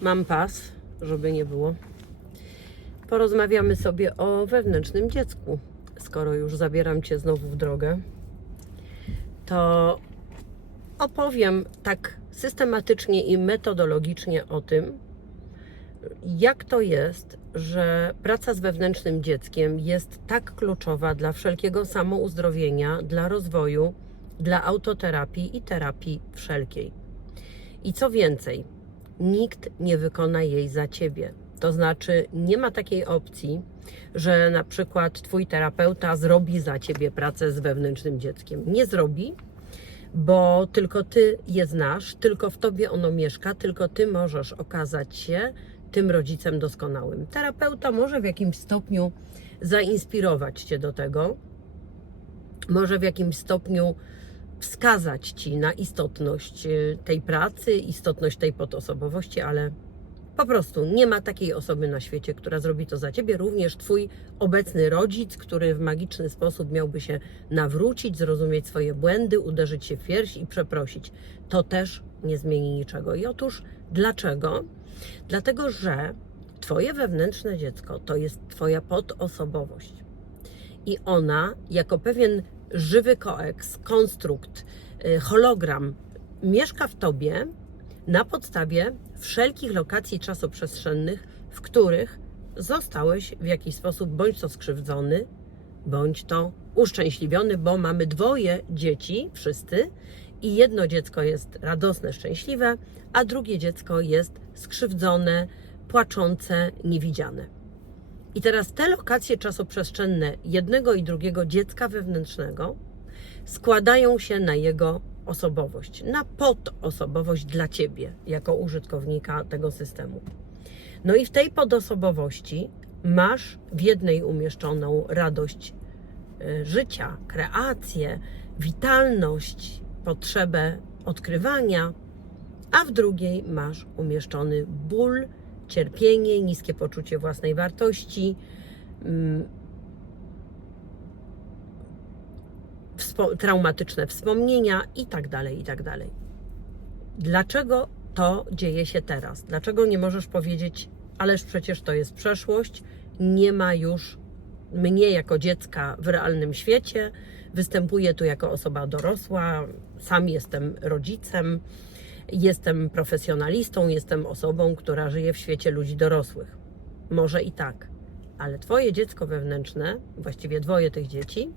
mam pas, żeby nie było. Porozmawiamy sobie o wewnętrznym dziecku. Skoro już zabieram Cię znowu w drogę, to opowiem tak systematycznie i metodologicznie o tym, jak to jest, że praca z wewnętrznym dzieckiem jest tak kluczowa dla wszelkiego samouzdrowienia, dla rozwoju, dla autoterapii i terapii wszelkiej. I co więcej, nikt nie wykona jej za ciebie. To znaczy, nie ma takiej opcji, że na przykład twój terapeuta zrobi za ciebie pracę z wewnętrznym dzieckiem. Nie zrobi, bo tylko ty je znasz, tylko w tobie ono mieszka, tylko ty możesz okazać się tym rodzicem doskonałym. Terapeuta może w jakimś stopniu zainspirować cię do tego, może w jakimś stopniu wskazać ci na istotność y, tej pracy, istotność tej podosobowości, ale po prostu nie ma takiej osoby na świecie, która zrobi to za ciebie. Również twój obecny rodzic, który w magiczny sposób miałby się nawrócić, zrozumieć swoje błędy, uderzyć się w pierś i przeprosić. To też nie zmieni niczego. I otóż dlaczego? Dlatego, że twoje wewnętrzne dziecko to jest twoja podosobowość. I ona, jako pewien żywy koeks, konstrukt, y, hologram, mieszka w tobie na podstawie wszelkich lokacji czasoprzestrzennych, w których zostałeś w jakiś sposób bądź to skrzywdzony, bądź to uszczęśliwiony, bo mamy dwoje dzieci, wszyscy, i jedno dziecko jest radosne, szczęśliwe, a drugie dziecko jest skrzywdzone, płaczące, niewidziane. I teraz te lokacje czasoprzestrzenne jednego i drugiego dziecka wewnętrznego składają się na jego osobowość, na podosobowość dla ciebie, jako użytkownika tego systemu. No i w tej podosobowości masz w jednej umieszczoną radość y, życia, kreację, witalność, potrzebę odkrywania, a w drugiej masz umieszczony ból, cierpienie, niskie poczucie własnej wartości, mm, traumatyczne wspomnienia i tak dalej, i tak. Dlaczego to dzieje się teraz? Dlaczego nie możesz powiedzieć, ależ przecież to jest przeszłość, nie ma już mnie jako dziecka w realnym świecie, występuję tu jako osoba dorosła, sam jestem rodzicem, jestem profesjonalistą, jestem osobą, która żyje w świecie ludzi dorosłych. Może i tak, ale Twoje dziecko wewnętrzne, właściwie dwoje tych dzieci,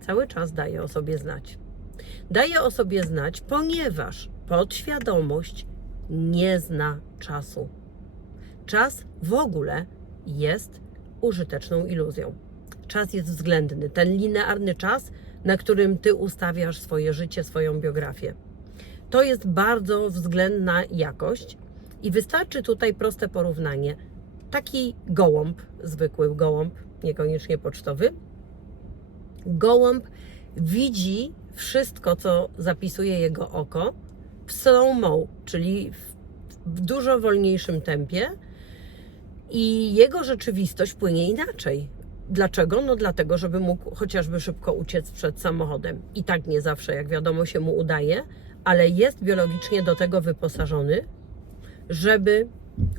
cały czas daje o sobie znać. Daje o sobie znać, ponieważ podświadomość nie zna czasu. Czas w ogóle jest użyteczną iluzją. Czas jest względny. Ten linearny czas, na którym ty ustawiasz swoje życie, swoją biografię. To jest bardzo względna jakość i wystarczy tutaj proste porównanie. Taki gołąb, zwykły gołąb, niekoniecznie pocztowy, gołąb widzi wszystko, co zapisuje jego oko w slow-mo, czyli w, w dużo wolniejszym tempie i jego rzeczywistość płynie inaczej. Dlaczego? No dlatego, żeby mógł chociażby szybko uciec przed samochodem. I tak nie zawsze, jak wiadomo, się mu udaje, ale jest biologicznie do tego wyposażony, żeby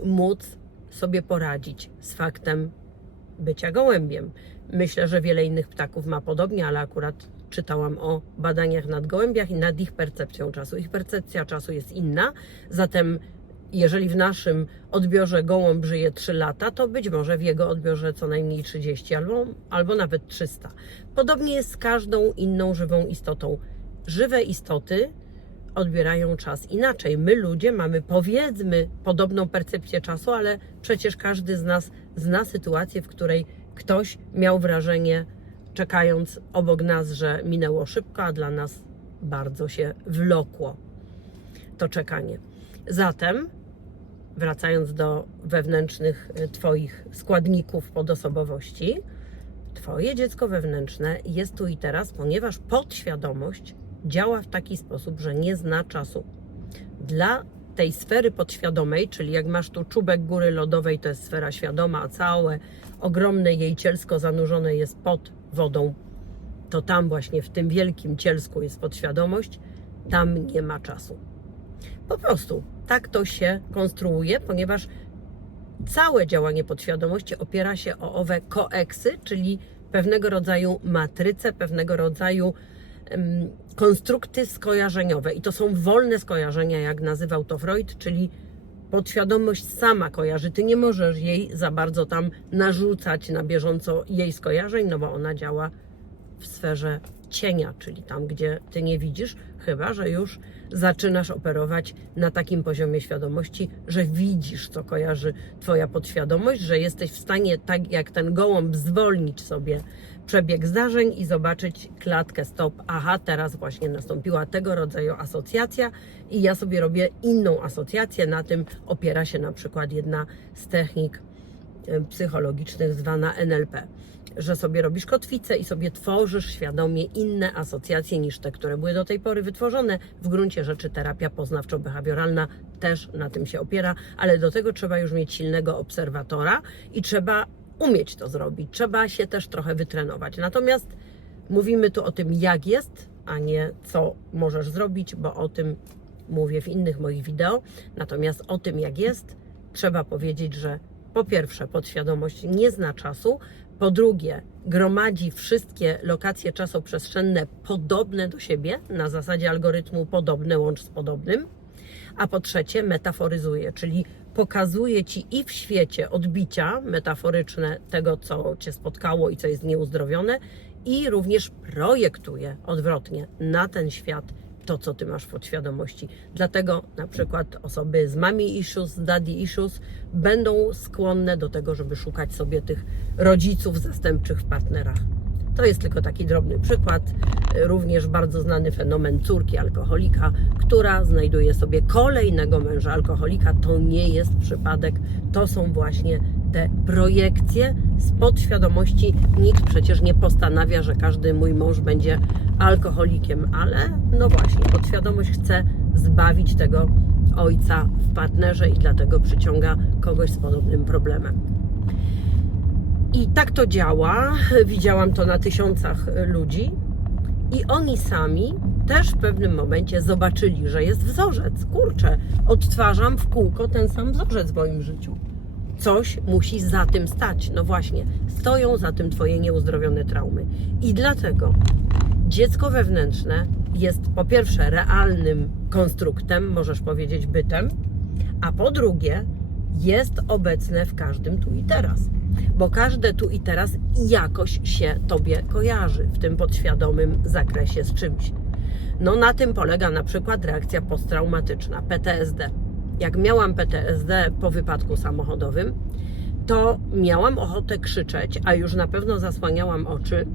móc sobie poradzić z faktem bycia gołębiem. Myślę, że wiele innych ptaków ma podobnie, ale akurat czytałam o badaniach nad gołębiach i nad ich percepcją czasu. Ich percepcja czasu jest inna, zatem jeżeli w naszym odbiorze gołąb żyje 3 lata, to być może w jego odbiorze co najmniej 30 albo, albo nawet 300. Podobnie jest z każdą inną żywą istotą. Żywe istoty odbierają czas inaczej. My ludzie mamy powiedzmy podobną percepcję czasu, ale przecież każdy z nas zna sytuację, w której ktoś miał wrażenie, czekając obok nas, że minęło szybko, a dla nas bardzo się wlokło to czekanie. Zatem, wracając do wewnętrznych y, Twoich składników podosobowości, Twoje dziecko wewnętrzne jest tu i teraz, ponieważ podświadomość działa w taki sposób, że nie zna czasu. Dla tej sfery podświadomej, czyli jak masz tu czubek góry lodowej, to jest sfera świadoma, a całe ogromne jej cielsko zanurzone jest pod wodą, to tam właśnie w tym wielkim cielsku jest podświadomość, tam nie ma czasu. Po prostu tak to się konstruuje, ponieważ całe działanie podświadomości opiera się o owe koeksy, czyli pewnego rodzaju matryce, pewnego rodzaju konstrukty skojarzeniowe. I to są wolne skojarzenia, jak nazywał to Freud, czyli podświadomość sama kojarzy. Ty nie możesz jej za bardzo tam narzucać na bieżąco jej skojarzeń, no bo ona działa w sferze cienia, czyli tam, gdzie ty nie widzisz, chyba że już zaczynasz operować na takim poziomie świadomości, że widzisz, co kojarzy Twoja podświadomość, że jesteś w stanie, tak jak ten gołąb, zwolnić sobie przebieg zdarzeń i zobaczyć klatkę stop. Aha, teraz właśnie nastąpiła tego rodzaju asocjacja i ja sobie robię inną asocjację. Na tym opiera się na przykład jedna z technik y, psychologicznych zwana NLP, że sobie robisz kotwicę i sobie tworzysz świadomie inne asocjacje niż te, które były do tej pory wytworzone. W gruncie rzeczy terapia poznawczo-behawioralna też na tym się opiera, ale do tego trzeba już mieć silnego obserwatora i trzeba umieć to zrobić. Trzeba się też trochę wytrenować. Natomiast mówimy tu o tym, jak jest, a nie co możesz zrobić, bo o tym mówię w innych moich wideo. Natomiast o tym, jak jest, trzeba powiedzieć, że po pierwsze, podświadomość nie zna czasu, po drugie, gromadzi wszystkie lokacje czasoprzestrzenne podobne do siebie, na zasadzie algorytmu podobne łącz z podobnym, a po trzecie, metaforyzuje, czyli pokazuje ci i w świecie odbicia metaforyczne tego, co cię spotkało i co jest nieuzdrowione, i również projektuje odwrotnie na ten świat to, co ty masz w podświadomości. Dlatego na przykład osoby z mommy issues, z daddy issues będą skłonne do tego, żeby szukać sobie tych rodziców zastępczych w partnerach. To jest tylko taki drobny przykład. Również bardzo znany fenomen córki alkoholika, która znajduje sobie kolejnego męża alkoholika. To nie jest przypadek, to są właśnie te projekcje z podświadomości. Nikt przecież nie postanawia, że każdy mój mąż będzie alkoholikiem, ale no właśnie, podświadomość chce zbawić tego ojca w partnerze i dlatego przyciąga kogoś z podobnym problemem. I tak to działa. Widziałam to na tysiącach ludzi. I oni sami też w pewnym momencie zobaczyli, że jest wzorzec. Kurczę, odtwarzam w kółko ten sam wzorzec w moim życiu. Coś musi za tym stać. No właśnie, stoją za tym Twoje nieuzdrowione traumy. I dlatego dziecko wewnętrzne jest po pierwsze realnym konstruktem, możesz powiedzieć bytem, a po drugie jest obecne w każdym tu i teraz. Bo każde tu i teraz jakoś się Tobie kojarzy w tym podświadomym zakresie z czymś. No na tym polega na przykład reakcja posttraumatyczna, PTSD. Jak miałam PTSD po wypadku samochodowym, to miałam ochotę krzyczeć, a już na pewno zasłaniałam oczy,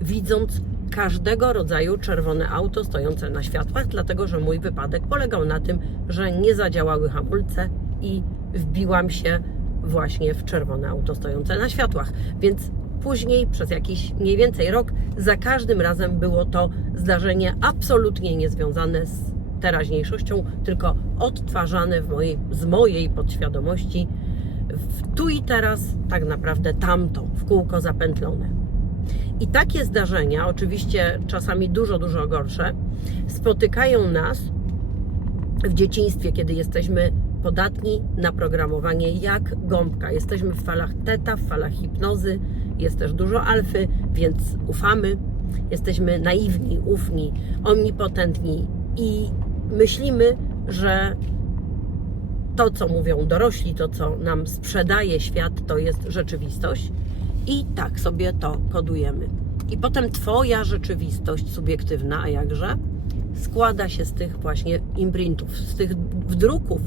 widząc każdego rodzaju czerwone auto stojące na światłach, dlatego że mój wypadek polegał na tym, że nie zadziałały hamulce i wbiłam się właśnie w czerwone auto stojące na światłach. Więc później, przez jakiś mniej więcej rok, za każdym razem było to zdarzenie absolutnie niezwiązane z teraźniejszością, tylko odtwarzane w mojej, z mojej podświadomości w tu i teraz, tak naprawdę tamto, w kółko zapętlone. I takie zdarzenia, oczywiście czasami dużo, dużo gorsze, spotykają nas w dzieciństwie, kiedy jesteśmy podatni na programowanie jak gąbka. Jesteśmy w falach teta, w falach hipnozy, jest też dużo alfy, więc ufamy. Jesteśmy naiwni, ufni, omnipotentni i myślimy, że to, co mówią dorośli, to, co nam sprzedaje świat, to jest rzeczywistość i tak sobie to kodujemy. I potem Twoja rzeczywistość subiektywna, a jakże, składa się z tych właśnie imprintów, z tych wdruków,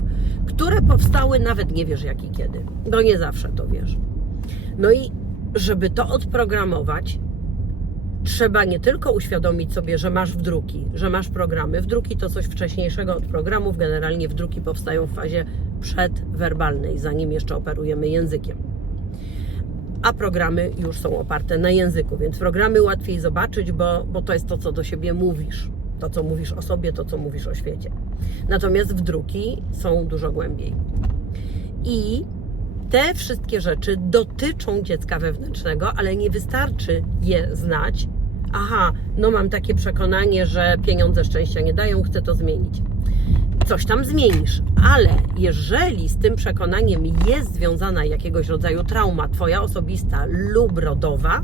które powstały nawet nie wiesz jak i kiedy, bo nie zawsze to wiesz. No i żeby to odprogramować, trzeba nie tylko uświadomić sobie, że masz wdruki, że masz programy. Wdruki to coś wcześniejszego od programów. Generalnie wdruki powstają w fazie przedwerbalnej, zanim jeszcze operujemy językiem. A programy już są oparte na języku, więc programy łatwiej zobaczyć, bo, bo to jest to, co do siebie mówisz. To, co mówisz o sobie, to, co mówisz o świecie. Natomiast wdruki są dużo głębiej. I te wszystkie rzeczy dotyczą dziecka wewnętrznego, ale nie wystarczy je znać. Aha, no mam takie przekonanie, że pieniądze szczęścia nie dają, chcę to zmienić. coś tam zmienisz. Ale jeżeli z tym przekonaniem jest związana jakiegoś rodzaju trauma, twoja osobista lub rodowa,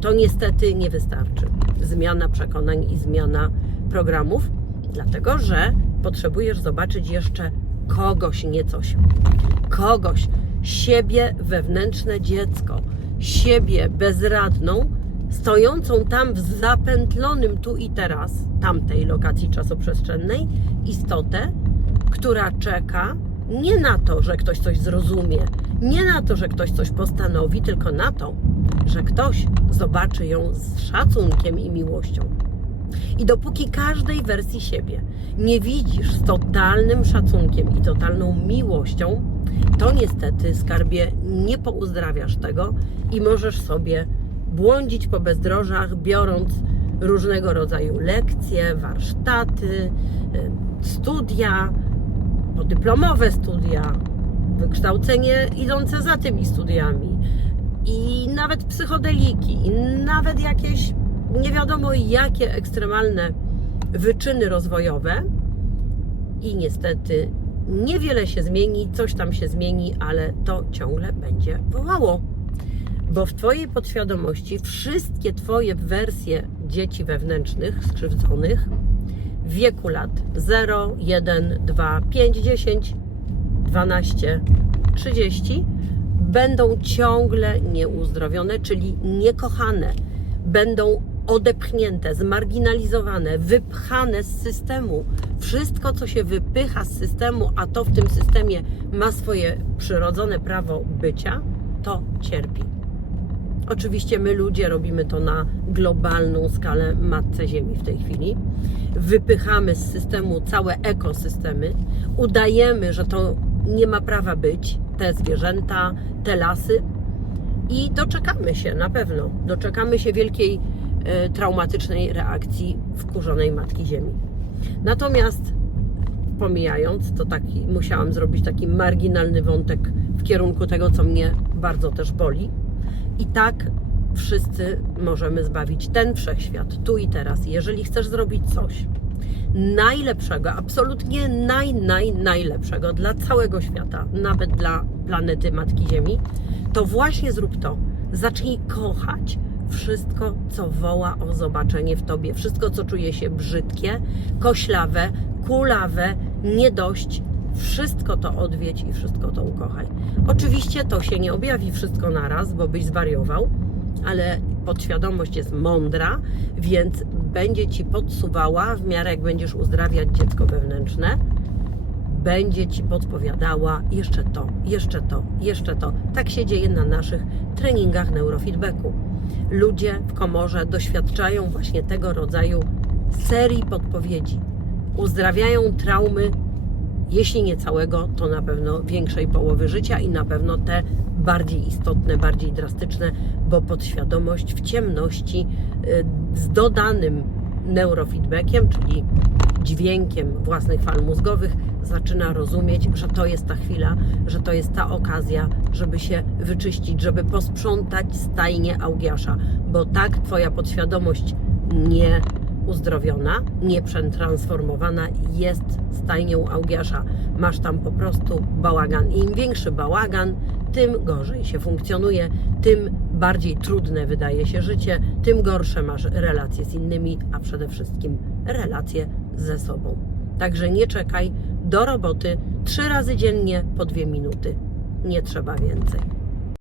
to niestety nie wystarczy zmiana przekonań i zmiana programów, dlatego że potrzebujesz zobaczyć jeszcze kogoś, nie coś. Kogoś, siebie wewnętrzne dziecko, siebie bezradną, stojącą tam w zapętlonym tu i teraz tamtej lokacji czasoprzestrzennej istotę, która czeka nie na to, że ktoś coś zrozumie, nie na to, że ktoś coś postanowi, tylko na to, że ktoś zobaczy ją z szacunkiem i miłością. I dopóki każdej wersji siebie nie widzisz z totalnym szacunkiem i totalną miłością, to niestety, skarbie, nie pouzdrawiasz tego i możesz sobie błądzić po bezdrożach, biorąc różnego rodzaju lekcje, warsztaty, y, studia, podyplomowe studia, wykształcenie idące za tymi studiami i nawet psychodeliki, i nawet jakieś nie wiadomo jakie ekstremalne wyczyny rozwojowe i niestety niewiele się zmieni, coś tam się zmieni, ale to ciągle będzie wołało. Bo w Twojej podświadomości wszystkie Twoje wersje dzieci wewnętrznych, skrzywdzonych w wieku lat 0, 1, 2, 5, 10, 12, 30 będą ciągle nieuzdrowione, czyli niekochane, będą odepchnięte, zmarginalizowane, wypchane z systemu. Wszystko, co się wypycha z systemu, a to w tym systemie ma swoje przyrodzone prawo bycia, to cierpi. Oczywiście my ludzie robimy to na globalną skalę matce Ziemi w tej chwili. Wypychamy z systemu całe ekosystemy, udajemy, że to nie ma prawa być, te zwierzęta, te lasy i doczekamy się na pewno, doczekamy się wielkiej traumatycznej reakcji wkurzonej Matki Ziemi. Natomiast pomijając, to taki, musiałam zrobić taki marginalny wątek w kierunku tego, co mnie bardzo też boli. I tak wszyscy możemy zbawić ten wszechświat tu i teraz. Jeżeli chcesz zrobić coś najlepszego, absolutnie naj, naj, najlepszego dla całego świata, nawet dla planety Matki Ziemi, to właśnie zrób to. Zacznij kochać wszystko, co woła o zobaczenie w tobie, wszystko, co czuje się brzydkie, koślawe, kulawe, nie dość. Wszystko to odwiedź i wszystko to ukochaj. Oczywiście to się nie objawi wszystko naraz, bo byś zwariował, ale podświadomość jest mądra, więc będzie ci podsuwała w miarę jak będziesz uzdrawiać dziecko wewnętrzne, będzie ci podpowiadała jeszcze to, jeszcze to, jeszcze to. Tak się dzieje na naszych treningach neurofeedbacku. Ludzie w komorze doświadczają właśnie tego rodzaju serii podpowiedzi. Uzdrawiają traumy, jeśli nie całego, to na pewno większej połowy życia i na pewno te bardziej istotne, bardziej drastyczne, bo podświadomość w ciemności y, z dodanym neurofeedbackiem, czyli dźwiękiem własnych fal mózgowych, zaczyna rozumieć, że to jest ta chwila, że to jest ta okazja, żeby się wyczyścić, żeby posprzątać stajnię Augiasza, bo tak Twoja podświadomość nie uzdrowiona, nie przetransformowana jest stajnią Augiasza. Masz tam po prostu bałagan. I im większy bałagan, tym gorzej się funkcjonuje, tym bardziej trudne wydaje się życie, tym gorsze masz relacje z innymi, a przede wszystkim relacje ze sobą. Także nie czekaj, do roboty trzy razy dziennie po dwie minuty. Nie trzeba więcej.